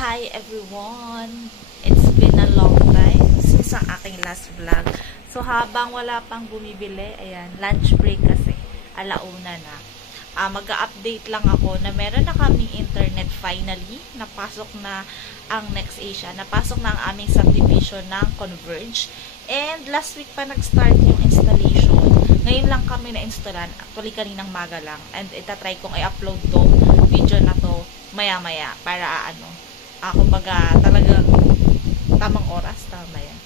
Hi everyone! It's been a long time since ang aking last vlog. So habang wala pang bumibili, ayan, lunch break kasi, alauna na. Mag-update lang ako na meron na kaming internet finally. Napasok na ang NextAsia. Napasok na ang aming subdivision ng Converge. And last week pa nag-start yung installation. Ngayon lang kami na-installan. Actually, kaninang maga lang. And itatry kong i-upload to video na to maya-maya para kumbaga talagang tamang oras. Tama yan.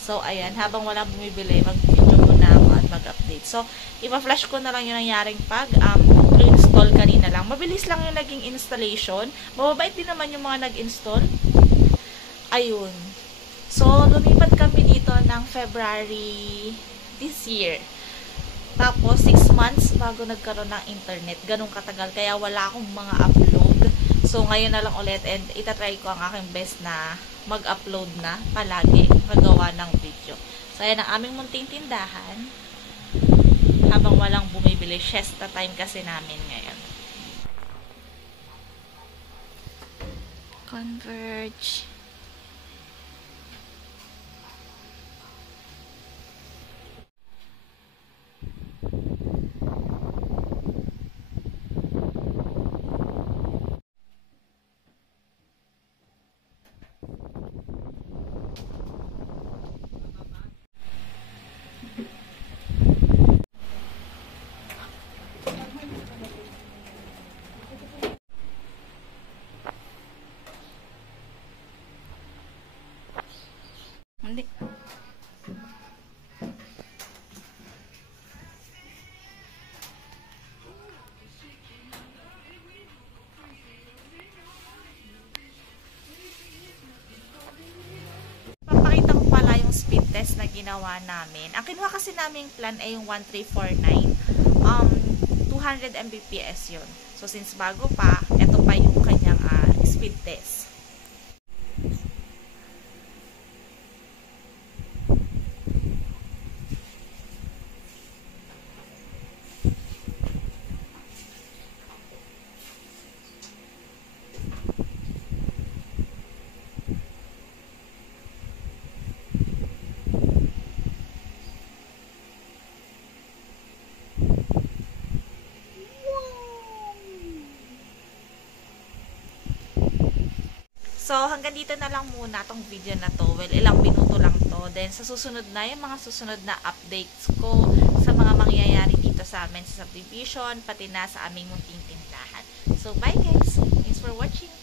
So, ayan. Habang wala bumibili, mag-video muna ako at mag-update. So, ipa-flash ko na lang yung nangyaring install kanina lang. Mabilis lang yung naging installation. Mababait din naman yung mga nag-install. Ayun. So, lumipat kami dito ng February this year. Tapos, 6 months bago nagkaroon ng internet. Ganun katagal. Kaya wala akong mga upload. So, ngayon na lang ulit. And itatry ko ang aking best na mag-upload na palagi. Magawa ng video. So, ayan ang aming munting tindahan. Habang walang bumibili. Siesta time kasi namin ngayon. Converge. Hindi. Papakita ko pala yung speed test na ginawa namin. Ang kinuha kasi namin plan ay yung 1349. 200 Mbps yun. So, since bago pa, ito pa yung kanyang speed test. So, hanggang dito na lang muna tong video na to. Well, ilang minuto lang to. Then, sa susunod na, yung mga susunod na updates ko sa mga mangyayari dito sa amin sa subdivision, pati na sa aming munting tindahan. So, bye guys! Thanks for watching!